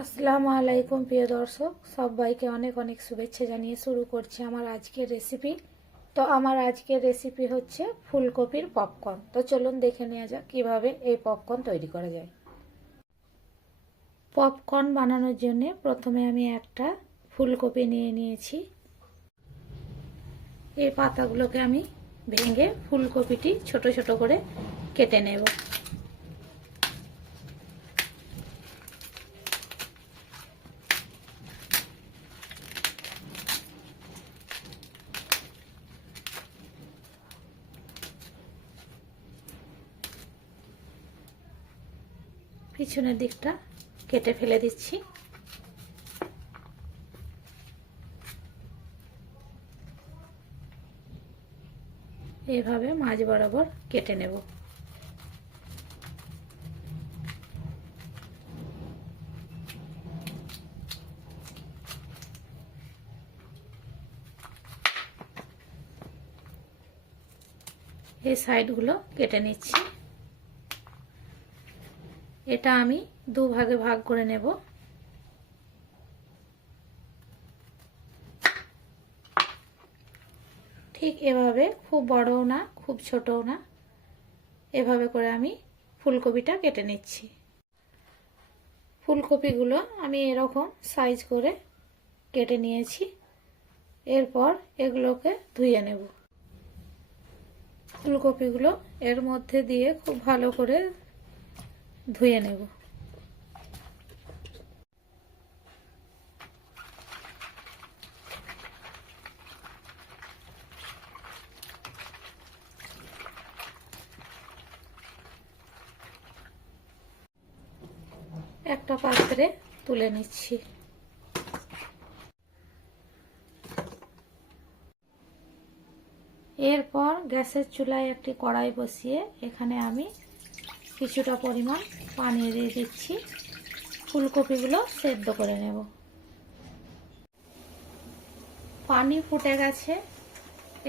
আসসালামু আলাইকুম, প্রিয় দর্শক। সবাইকে অনেক অনেক শুভেচ্ছা জানিয়ে শুরু করছি আমার আজকের রেসিপি তো আমার আজকের রেসিপি হচ্ছে ফুলকপির পপকর্ন তো চলুন দেখে নেওয়া যাক কীভাবে এই পপকর্ন তৈরি করা যায়। পপকর্ন বানানোর জন্য প্রথমে আমি একটা ফুলকপি নিয়ে নিয়েছি। এই পাতাগুলোকে আমি ভেঙে ফুলকপিটি ছোট ছোট করে কেটে নেব। পিছনের দিকটা কেটে ফেলে দিচ্ছি। এভাবে মাঝ বরাবর কেটে নেব। এই সাইডগুলো কেটে নিচ্ছি। এটা আমি দু ভাগে ভাগ করে নেব। ঠিক এভাবে, খুব বড়ও না, খুব ছোটও না। এভাবে করে আমি ফুলকপিটা কেটে নিচ্ছি। ফুলকপিগুলো আমি এরকম সাইজ করে কেটে নিয়েছি। এরপর এগুলোকে ধুয়ে নেব। ফুলকপিগুলো এর মধ্যে দিয়ে খুব ভালো করে ধুয়ে নেব। একটা পাত্রে তুলে নিচ্ছি। এরপর গ্যাসের চুলায় একটি কড়াই বসিয়ে এখানে আমি কিছুটা পরিমাণ পানি দিয়ে দিচ্ছি। ফুলকপিগুলো সেদ্ধ করে নেব। পানি ফুটে গেছে,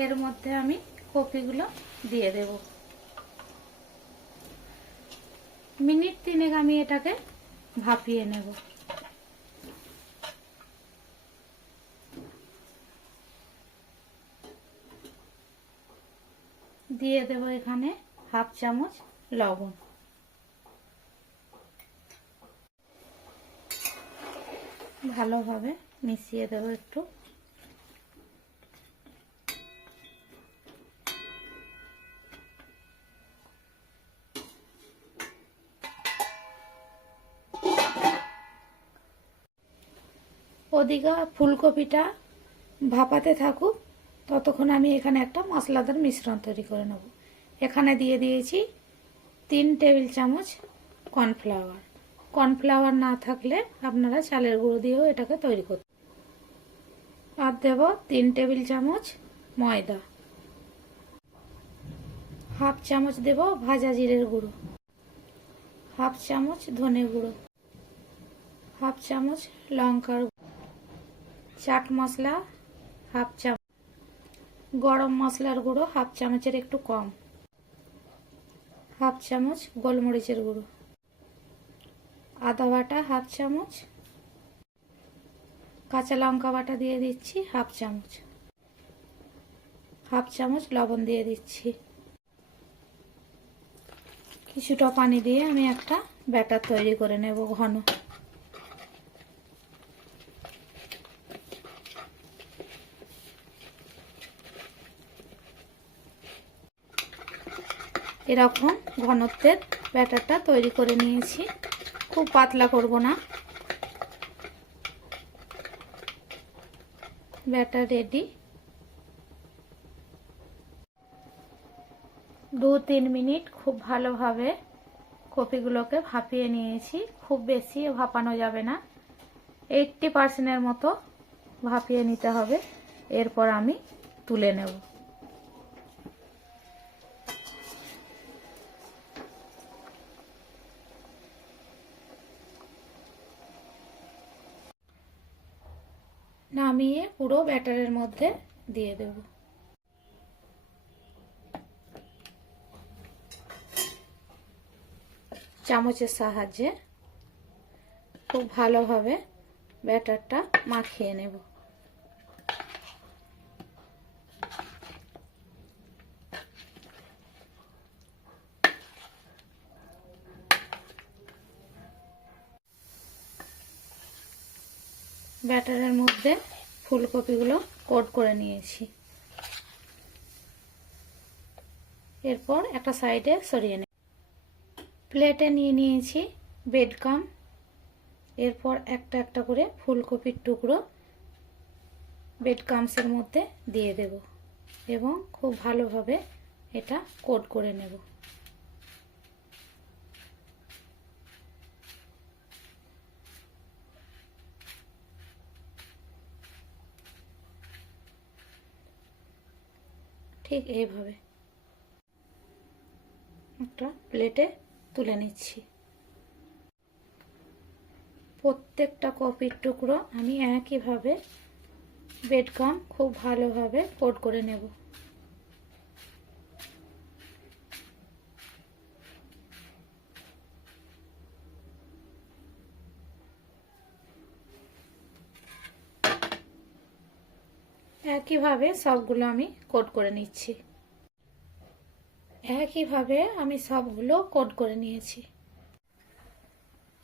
এর মধ্যে আমি কপিগুলো দিয়ে দেব। মিনিট তিনেক আমি এটাকে ভাপিয়ে নেব। দিয়ে দেব এখানে হাফ চামচ লবণ। ভালোভাবে মিশিয়ে দেবো একটু। ওদিকে ফুলকপিটা ভাপাতে থাকুক, ততক্ষণ আমি এখানে একটা মশলাদার মিশ্রণ তৈরি করে নেব। এখানে দিয়ে দিয়েছি তিন টেবিল চামচ কর্নফ্লাওয়ার। কর্নফ্লাওয়ার না থাকলে আপনারা চালের গুঁড়ো দিয়েও এটাকে তৈরি করতে আর দেব তিন টেবিল চামচ ময়দা। হাফ চামচ দেব ভাজা জিরের গুঁড়ো। হাফ চামচ ধনে গুঁড়ো। হাফ চামচ লঙ্কার চাট মশলা হাফ চামচ। গরম মশলার গুঁড়ো হাফ চামচের একটু কম। হাফ চামচ গোলমরিচের গুঁড়ো। আদা বাটা হাফ চামচ। কাঁচা লঙ্কা বাটা দিয়ে দিচ্ছি হাফ চামচ। হাফ চামচ লবণ দিয়ে দিচ্ছি। কিছুটা পানি দিয়ে আমি একটা ব্যাটার তৈরি করে নেব ঘন। এরকম ঘনত্বের ব্যাটারটা তৈরি করে নিয়েছি। খুব পাতলা করব না। Batter ready. দু তিন মিনিট খুব ভালোভাবে কপিগুলোকে ভাপিয়ে নিয়েছি। খুব বেশি ভাপানো যাবে না। এইটটি পার্সেন্টের মতো ভাপিয়ে নিতে হবে। এরপর আমি তুলে নেব। নামিয়ে পুরো ব্যাটারের মধ্যে দিয়ে দেব। চামচের সাহায্যে খুব ভালোভাবে ব্যাটারটা মাখিয়ে নেব। ব্যাটারের মধ্যে ফুলকপিগুলো কোট করে নিয়েছি। এরপর একটা সাইডে সরিয়ে নেব। প্লেটে নিয়ে নিয়েছি বেডকাম এরপর একটা একটা করে ফুলকপির টুকরো বেডকামসের মধ্যে দিয়ে দেব এবং খুব ভালোভাবে এটা কোট করে নেব। ঠিক এইভাবে। একটা প্লেটে তুলে নিচ্ছি। প্রত্যেকটা কপির টুকরো আমি একইভাবে বেডকাম খুব ভালোভাবে কোট করে নেব। একইভাবে সবগুলো আমি কোট করে নিচ্ছি। একইভাবে আমি সবগুলো কোট করে নিয়েছি।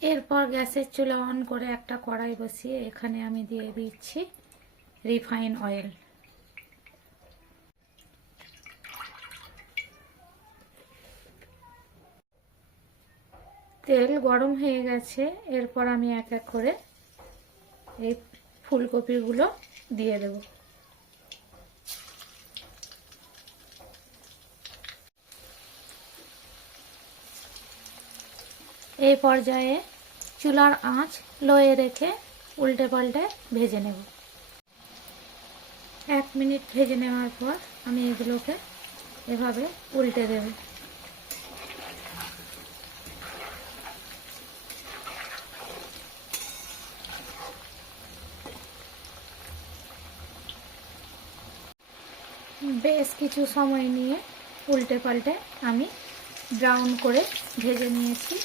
এরপর গ্যাসের চুলা অন করে একটা কড়াই বসিয়ে এখানে আমি দিয়ে দিচ্ছি রিফাইন অয়েল। তেল গরম হয়ে গেছে, এরপর আমি এক এক করে এই ফুলকপিগুলো দিয়ে দেবো। এই পর্যায়ে চুলার আঁচ লোয়ে রেখে উল্টে পাল্টে ভেজে নেব। এক মিনিট ভেজে নেওয়ার পর আমি এগুলোকে এভাবে উল্টে দেব। বেশ কিছু সময় নিয়ে উল্টে পাল্টে আমি ব্রাউন করে ভেজে নিয়েছি।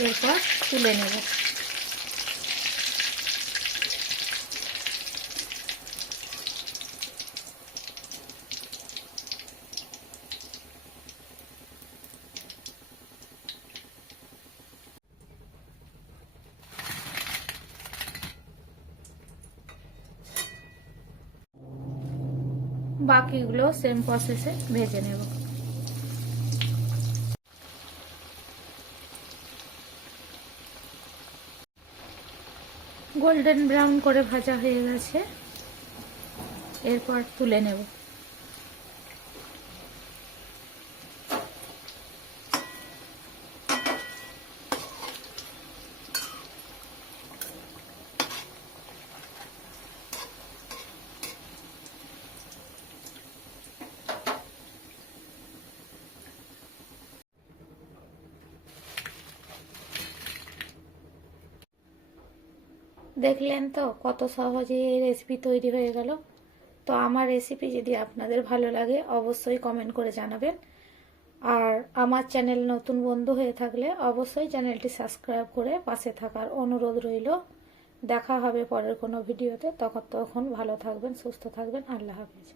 এরপর তুলে নেব। বাকিগুলো সেম প্রসেসে ভেজে নেব। গোল্ডেন ব্রাউন করে ভাজা হয়ে গেছে। এরপর তুলে নেব। দেখলেন তো কত সহজে এই রেসিপি তৈরি হয়ে গেল। তো আমার রেসিপি যদি আপনাদের ভালো লাগে, অবশ্যই কমেন্ট করে জানাবেন। আর আমার চ্যানেল নতুন বন্ধু হয়ে থাকলে অবশ্যই চ্যানেলটি সাবস্ক্রাইব করে পাশে থাকার অনুরোধ রইল। দেখা হবে পরের কোনো ভিডিওতে। তখন তখন ভালো থাকবেন, সুস্থ থাকবেন। আল্লাহ হাফিজ।